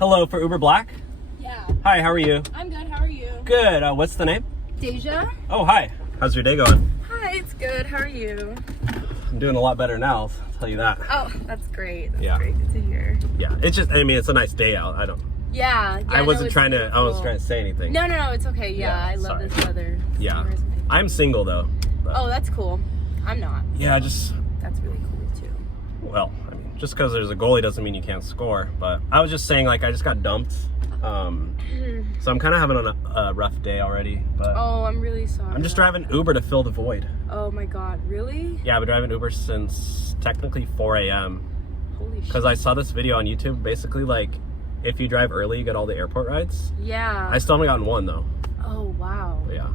Hello, for Uber Black? Yeah. Hi, how are you? I'm good. How are you? Good. What's the name? Deja. Oh, hi. How's your day going? Hi, it's good. How are you? I'm doing a lot better now, I'll tell you that. Oh, that's great. That's Yeah. great. Good to hear. Yeah, it's just, I mean, it's a nice day out. Yeah. I wasn't trying to say anything. No, it's okay. Yeah, I love sorry. this weather. Yeah. Summer is my favorite. I'm single though. But Oh, that's cool. I'm not. yeah, That's really cool too. well, I mean, just because there's a goalie doesn't mean you can't score. But I was just saying, like, I just got dumped. So I'm kind of having a rough day already. But Oh, I'm really sorry. I'm just driving Uber to fill the void. Oh my God, really? Yeah, I've been driving Uber since technically 4 a.m. Holy shit. Because I saw this video on YouTube. Basically, like, if you drive early, you get all the airport rides. Yeah. I still haven't gotten one though. Oh wow. But yeah.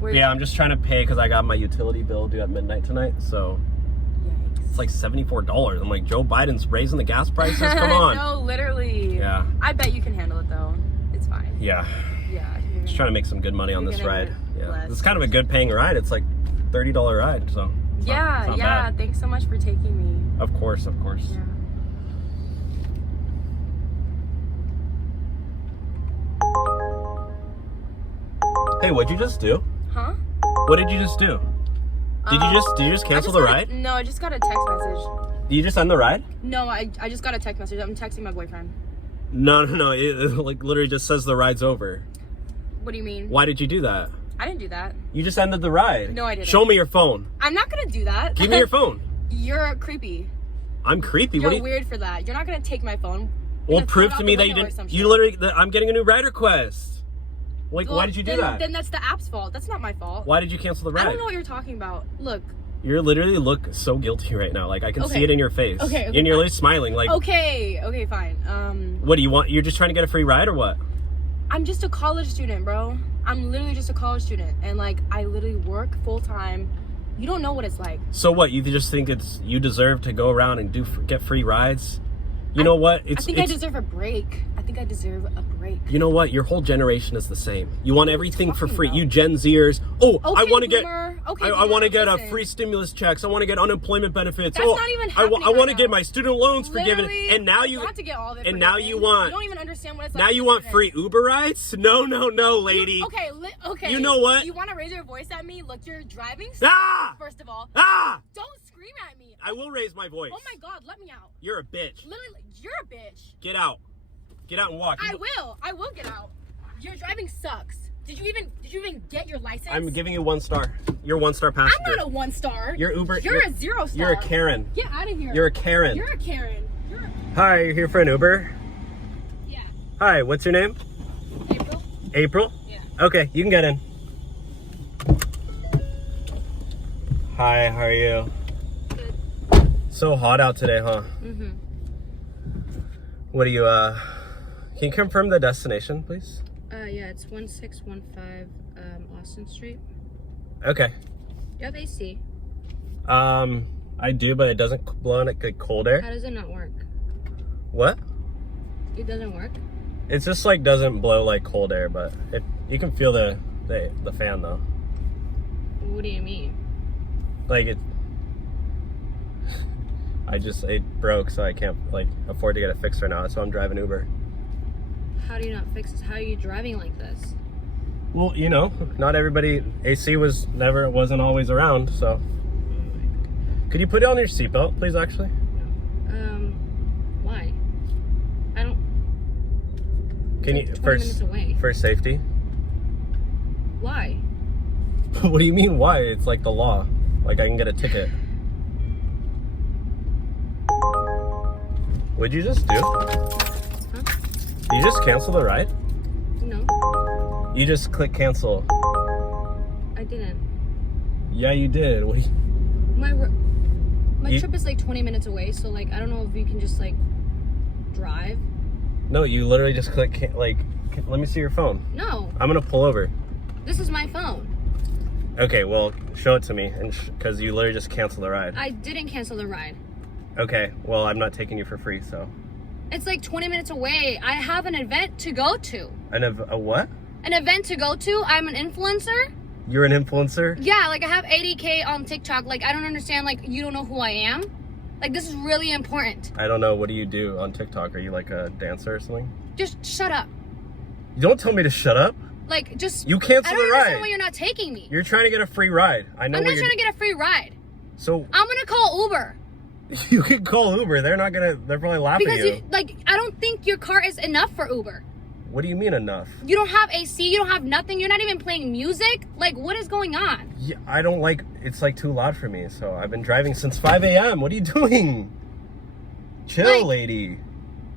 Where- Yeah, I'm just trying to pay because I got my utility bill due at midnight tonight. So Yikes. it's like $74. I'm like, Joe Biden's raising the gas prices. Come on. No, literally. Yeah. I bet you can handle it though. It's fine. Yeah. Yeah. Just trying to make some good money on You're this gonna ride. get Yeah. blessed. It's kind of a good paying ride. It's like $30 ride. So it's not bad. Thanks so much for taking me. Of course. Yeah. Hey, what'd you just do? Huh? What did you just do? Did you just cancel the ride? No, I just got a text message. Did you just end the ride? No, I just got a text message. I'm texting my boyfriend. No. It like literally just says the ride's over. What do you mean? Why did you do that? I didn't do that. You just ended the ride. No, I didn't. Show me your phone. I'm not gonna do that. Give me your phone. You're creepy. I'm creepy. You're What do you? weird for that. You're not gonna take my phone. Well, You're gonna prove throw it to out me the that you window or didn't. some You shit. literally. I'm getting a new ride request. Like, Well, why did you do then, that? Then that's the app's fault. That's not my fault. Why did you cancel the ride? I don't know what you're talking about. Look. You literally look so guilty right now. Like, I can see Okay. it in your face. Okay, And you're fine. literally smiling. Like, Okay, fine. what do you want? You're just trying to get a free ride or what? I'm just a college student, bro. I'm literally just a college student, and like I literally work full time. You don't know what it's like. So what? You just think you deserve to go around and get free rides? You know what? I think I deserve a break. I think I deserve a break. You know what? Your whole generation is the same. You want everything for talking free. about? You Gen Zers. Oh, I Okay, want to get. boomer. Okay, I want to boomer, get listen. free stimulus checks. I want to get unemployment benefits. That's oh, not even I happening want right to get now. my student loans forgiven. Literally, And now I you. want to get all of it And now forgiven. you want. You don't even understand what it's like. Now to you be want student. free Uber rides? No, lady. Okay, okay. You know what? You want to raise your voice at me? Look, you're driving. Ah! First of all, Ah! don't scream at me. I will raise my voice. Oh my God, let me out. You're a bitch. Literally, you're a bitch. Get out. Get out and walk. I will get out. Your driving sucks. Did you even get your license? I'm giving you 1 star. You're a 1-star passenger. I'm not a 1-star. You're Uber. You're a 0-star. You're a Karen. Get out of here. You're a Karen. You're a Karen. Hi, you're here for an Uber? Yeah. Hi, what's your name? April? April? Yeah. Okay, you can get in. Hi, how are you? Good. So hot out today, huh? Mm-hmm. What do you, can you confirm the destination, please? Yeah, it's 1615 Austin Street. Okay. You have AC. I do, but it doesn't blow in like cold air. How does it not work? What? It doesn't work? It's just like doesn't blow like cold air, but you can feel the fan though. What do you mean? Like it broke, so I can't like afford to get it fixed right now. That's why I'm driving Uber. How do you not fix this? How are you driving like this? Well, you know, not everybody. AC wasn't always around, so. Could you put it on your seatbelt, please? Actually. Why? I don't. Can It's you like 20 minutes away. for safety? Why? What do you mean? Why? It's like the law. Like I can get a ticket. What'd you just do? Huh? Did you just cancel the ride? No, You just click cancel. I didn't. Yeah, you did. What do you... My You- trip is like 20 minutes away, so like I don't know if you can just like drive. No, you literally just click let me see your phone. No, I'm gonna pull over. this is my phone. Okay, well, show it to me, and because you literally just canceled the ride. I didn't cancel the ride. Okay, well, I'm not taking you for free, so. It's like 20 minutes away. I have an event to go to. A what? An event to go to? I'm an influencer? You're an influencer? Yeah, like I have 80K on TikTok. Like I don't understand, like you don't know who I am? Like this is really important. I don't know. What do you do on TikTok? Are you like a dancer or something? Just shut up. Don't tell me to shut up. Like, just... You canceled the I don't understand ride. why you're not taking me. You're trying to get a free ride. I know I'm not trying to get a free ride. So... I'm gonna call Uber. You can call Uber. They're not gonna... They're probably laughing at you. Because, like, I don't think your car is enough for Uber. What do you mean enough? You don't have AC. You don't have nothing. You're not even playing music. Like, what is going on? Yeah, I don't like... It's, like, too loud for me. So I've been driving since 5 a.m. What are you doing? Chill, Like, lady.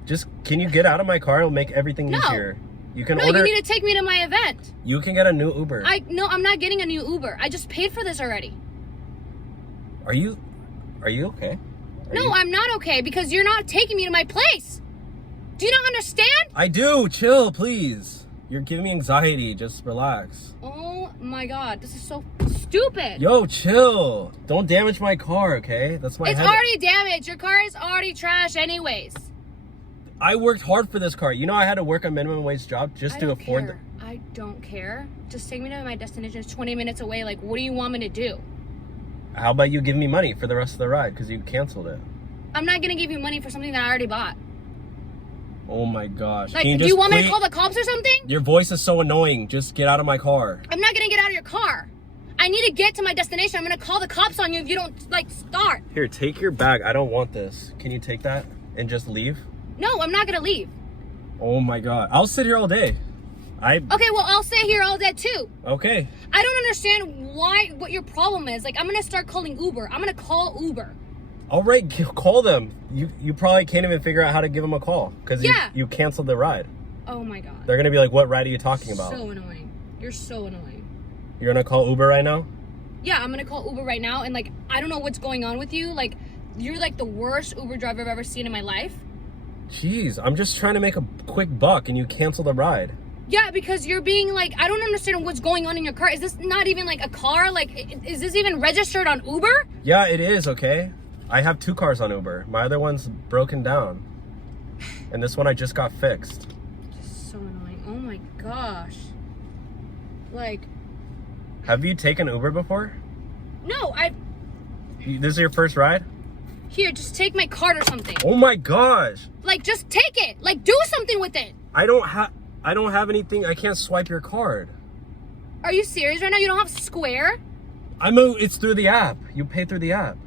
Just... Can you get out of my car? It'll make everything easier. You can order... you need to take me to my event. You can get a new Uber. No, I'm not getting a new Uber. I just paid for this already. Are you okay? No, I'm not okay because you're not taking me to my place. Do you not understand? I do. Chill, please. You're giving me anxiety. Just relax. Oh my god, this is so stupid. Yo, chill. Don't damage my car, okay? That's my It's head. already damaged. Your car is already trash anyways. I worked hard for this car. You know I had to work a minimum wage job just to afford I don't care. Just take me to my destination. It's 20 minutes away. Like, what do you want me to do? How about you give me money for the rest of the ride because you canceled it? I'm not gonna give you money for something that I already bought. Oh my gosh. Like, Can do you want me to please... call the cops or something? Your voice is so annoying. Just get out of my car. I'm not gonna get out of your car. I need to get to my destination. I'm gonna call the cops on you if you don't, like, start. Here, take your bag. I don't want this. Can you take that and just leave? No, I'm not gonna leave. Oh my god. I'll sit here all day. Okay, well, I'll stay here all day too. Okay. I don't understand what your problem is. Like, I'm gonna start calling Uber. I'm gonna call Uber. All right, call them. You probably can't even figure out how to give them a call because you canceled the ride. Oh my god. They're gonna be like, what ride are you talking about? So annoying. You're so annoying. You're gonna call Uber right now? Yeah, I'm gonna call Uber right now, and like, I don't know what's going on with you. Like, you're like the worst Uber driver I've ever seen in my life. Jeez, I'm just trying to make a quick buck and you cancel the ride. Yeah, because you're being like, I don't understand what's going on in your car. Is this not even like a car? Like, is this even registered on Uber? Yeah, it is, okay? I have 2 cars on Uber. My other one's broken down. And this one I just got fixed. So annoying. Oh my gosh. Like... Have you taken Uber before? No, This is your first ride? Here, just take my card or something. Oh my gosh! Like, just take it. Like, do something with it. I don't have anything. I can't swipe your card. Are you serious right now? You don't have Square? It's through the app. You pay through the app.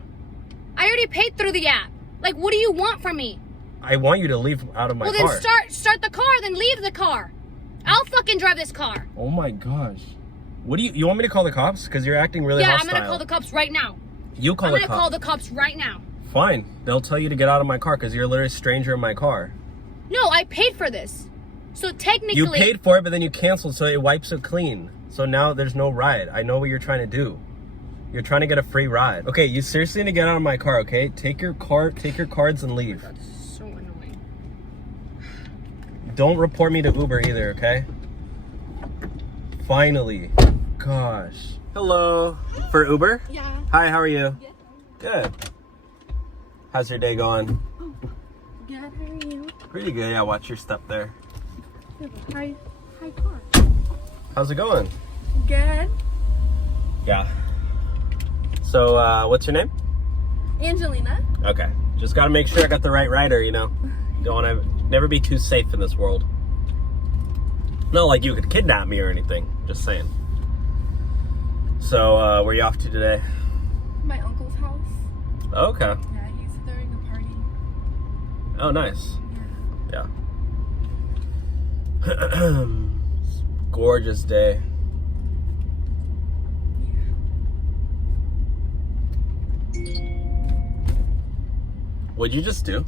I already paid through the app. Like, what do you want from me? I want you to leave out of my car. Well, then start the car, then leave the car. I'll fucking drive this car. Oh my gosh. What do you want me to call the cops? Because you're acting really hostile. Yeah, I'm gonna call the cops right now. You call the cops. I'm gonna call the cops right now. Fine. They'll tell you to get out of my car because you're literally a stranger in my car. No, I paid for this. So technically... You paid for it, but then you canceled, so it wipes it clean. So now there's no ride. I know what you're trying to do. You're trying to get a free ride. Okay, you seriously need to get out of my car, okay? Take your cards and leave. Oh my God, this is so annoying. Don't report me to Uber either, okay? Finally. Gosh. Hello. For Uber? Yeah. Hi, how are you? Good. Good. How's your day going? Oh, good. How are you? Pretty good. Yeah, watch your step there. Hi, car. How's it going? Good. Yeah. So, what's your name? Angelina. Okay. Just gotta make sure I got the right rider, you know? Don't wanna never be too safe in this world. Not like you could kidnap me or anything. Just saying. So, where are you off to today? My uncle's house. Okay. Yeah, he's throwing a party. Oh, nice. Yeah. Yeah. Gorgeous day. What'd you just do?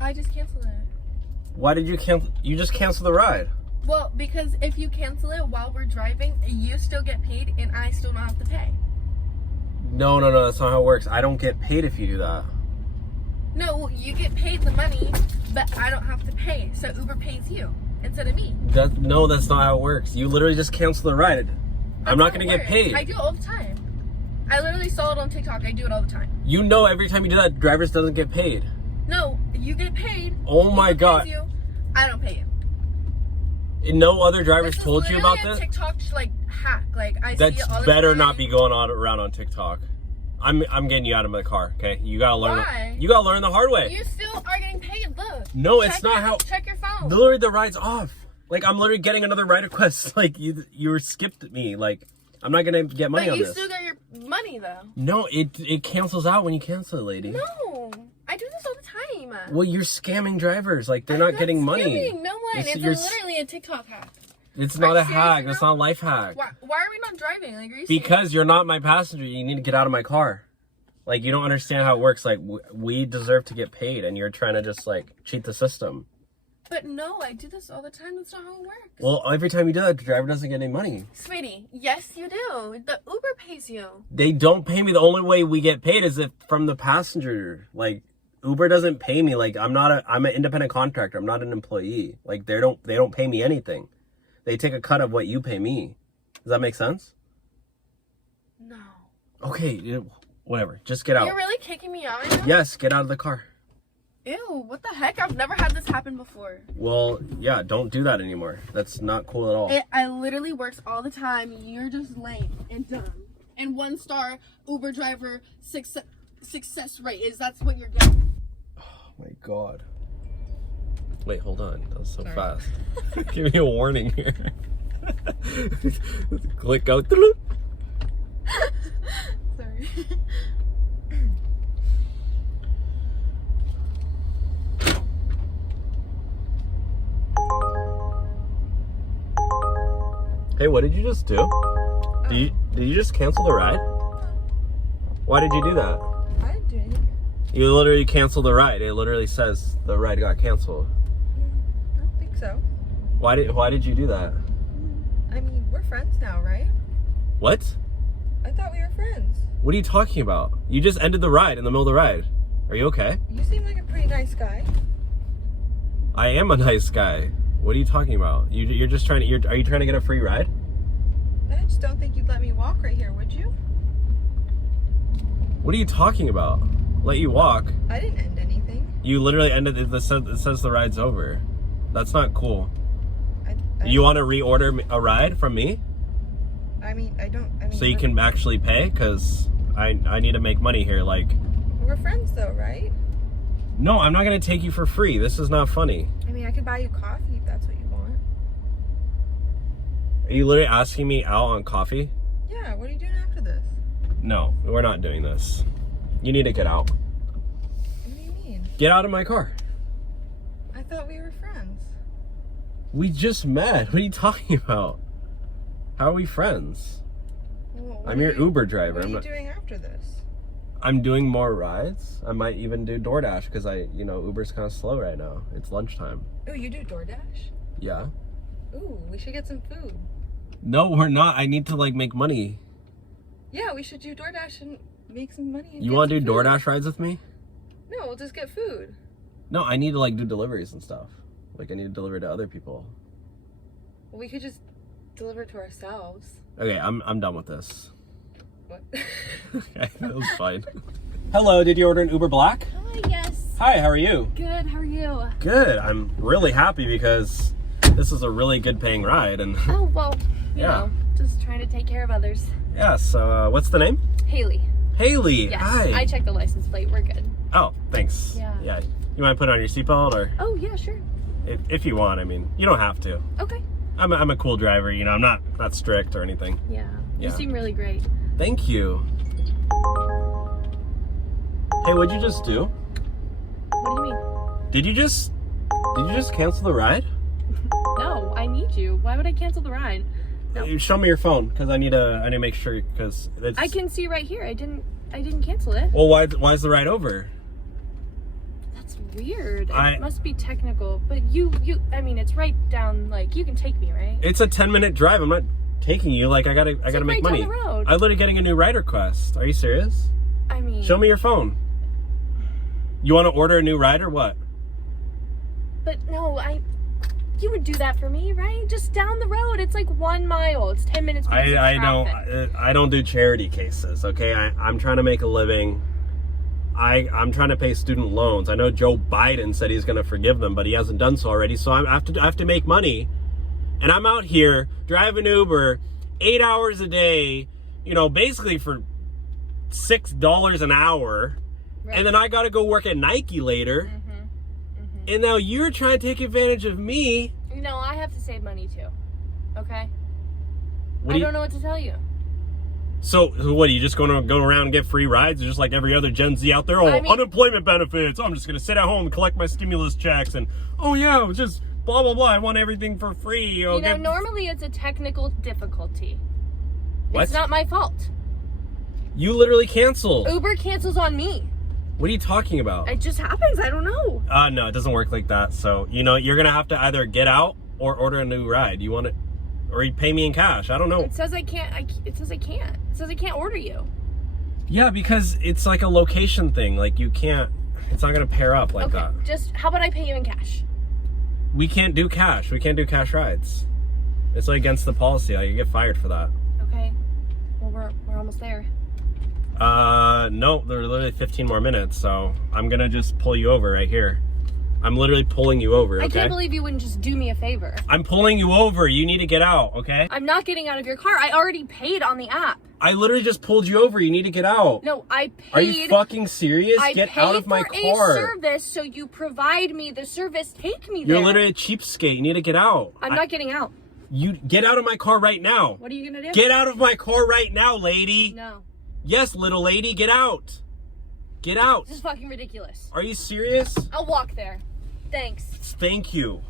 I just canceled it. Why did you cancel? You just canceled the ride. Well, because if you cancel it while we're driving, you still get paid and I still don't have to pay. No, that's not how it works. I don't get paid if you do that. No, you get paid the money, but I don't have to pay. So Uber pays you instead of me. No, that's not how it works. You literally just cancel the ride. I'm not gonna get paid. I do it all the time. I literally saw it on TikTok. I do it all the time. You know, every time you do that, drivers doesn't get paid. No, you get paid. Oh my Uber God. pays you, I don't pay you. And no other drivers This is told you about literally a this? TikTok hack. Like I see it all That's the better time. not be going on around on TikTok. I'm getting you out of my car, okay? You gotta learn. Why? You gotta learn the hard way. You still are getting paid. Look. No, it's not how. Check your phone. No. Literally, the ride's off. Like, I'm literally getting another ride request. Like, you skipped me. Like, I'm not gonna get money on this. But you still got your money, though. No, it cancels out when you cancel it, lady. No. I do this all the time. Well, you're scamming drivers. Like, they're not getting money. Scamming. No one. It's You're literally a TikTok hack. It's not a hack. serious That's now? not a life hack. Why are we not driving? Like, are you Because serious? you're not my passenger. You need to get out of my car. Like, you don't understand how it works. Like, we deserve to get paid, and you're trying to just, like, cheat the system. But no, I do this all the time. That's not how it works. Well, every time you do that, the driver doesn't get any money. Sweetie, yes, you do. The Uber pays you. They don't pay me. The only way we get paid is if from the passenger. Like, Uber doesn't pay me. Like, I'm an independent contractor. I'm not an employee. Like, they don't pay me anything. They take a cut of what you pay me. Does that make sense? No. Okay, whatever. Just get out. You're really kicking me out right now? Yes, get out of the car. Ew, what the heck? I've never had this happen before. Well, yeah, don't do that anymore. That's not cool at all. I literally works all the time. You're just lame and dumb. And 1-star Uber driver success rate that's what you're getting. Oh my god. Wait, hold on. That was so Sorry. fast. Give me a warning here. Click out. Sorry. Hey, what did you just do? Did you just cancel the ride? Why did you do that? I didn't do anything. You literally canceled the ride. It literally says the ride got canceled. I don't think so. Why did you do that? I mean, we're friends now, right? What? I thought we were friends. What are you talking about? You just ended the ride in the middle of the ride. Are you okay? You seem like a pretty nice guy. I am a nice guy. What are you talking about? You're just trying to. Are you trying to get a free ride? I just don't think you'd let me walk right here, would you? What are you talking about? Let you walk? I didn't end anything. You literally ended it. It says the ride's over. That's not cool. I You want to reorder a ride from me I mean, I don't. I mean, so you can actually pay? Cause I need to make money here. Like, We're friends, though, right? no, I'm not gonna take you for free. This is not funny. I mean, I could buy you coffee if that's what you want. Are you literally asking me out on coffee? Yeah. What are you doing after this? No, we're not doing this. You need to get out. What do you mean? Get out of my car. I thought we were friends. We just met. What are you talking about? How are we friends? Well, what I'm are your you- Uber driver. What are I'm you not. doing after this? I'm doing more rides. I might even do DoorDash because Uber's kind of slow right now. It's lunchtime. Oh, you do DoorDash? Yeah. Ooh, we should get some food. No, we're not. I need to make money. Yeah, we should do DoorDash and make some money. And You get want to some do food. DoorDash rides with me? No, we'll just get food. No, I need to do deliveries and stuff. Like I need to deliver to other people. Well, we could just deliver to ourselves. Okay, I'm done with this. What? Okay, that was fine. Hello, did you order an Uber Black? Hi, yes. Hi, how are you? Good, how are you? Good. I'm really happy because this is a really good paying ride and Oh, well, you Yeah. know, just trying to take care of others. yeah, so what's the name? Haley. Haley. Yes, Hi. I checked the license plate. We're good. Oh, thanks. Yeah. Yeah. You mind putting on your seatbelt or Oh, yeah, sure. if you want, I mean, you don't have to. Okay. I'm a cool driver, I'm not strict or anything. Yeah. You Yeah. seem really great. Thank you. Hey, what'd you just do? What do you mean? Did you just cancel the ride? No, I need you. Why would I cancel the ride? No. Show me your phone because I need to make sure because it's. I can see right here. I didn't cancel it. Well, why is the ride over? That's weird. I- It must be technical. But I mean, it's right down, you can take me, right? It's a 10-minute drive. I'm not taking you. I gotta make right money. down the road. I'm literally getting a new ride request. Are you serious? I mean. Show me your phone. You want to order a new ride or what? But no, you would do that for me, right? Just down the road. It's 1 mile. It's 10 minutes. because of I traffic. don't do charity cases. Okay, I'm trying to make a living. I'm trying to pay student loans. I know Joe Biden said he's going to forgive them, but he hasn't done so already. So I have to make money, and I'm out here driving Uber 8 hours a day. Basically for $6 an hour, Right. and then I got to go work at Nike later. And now you're trying to take advantage of me. No, I have to save money too. Okay? What I don't know what to tell you. So what, are you just going to go around and get free rides just like every other Gen Z out there? Oh, I mean- unemployment benefits. Oh, I'm just going to sit at home and collect my stimulus checks. And, oh, yeah, just blah, blah, blah. I want everything for free. You know, normally it's a technical difficulty. What? It's not my fault. You literally canceled. Uber cancels on me. What are you talking about? It just happens. I don't know. No, it doesn't work like that. So, you know, you're going to have to either get out or order a new ride. You want it, or you pay me in cash. I don't know. It says I can't. It says I can't. It says I can't order you. Yeah, because it's like a location thing. Like, you can't, it's not going to pair up like Okay, that. just, how about I pay you in cash? We can't do cash. We can't do cash rides. It's like against the policy. You get fired for that. Okay. Well, we're almost there. No, there are literally 15 more minutes, so I'm gonna just pull you over right here. I'm literally pulling you over, okay? I can't believe you wouldn't just do me a favor. I'm pulling you over. You need to get out, okay? I'm not getting out of your car. I already paid on the app. I literally just pulled you over. You need to get out. No, I paid. Are you fucking serious? Get out of my I paid for car. a service, so you provide me the service. Take me there. You're literally a cheapskate. You need to get out. I'm not getting out. You get out of my car right now. What are you gonna do? Get out of my car right now, lady. No. Yes, little lady, get out. Get out. This is fucking ridiculous. Are you serious? I'll walk there. Thanks. Thank you.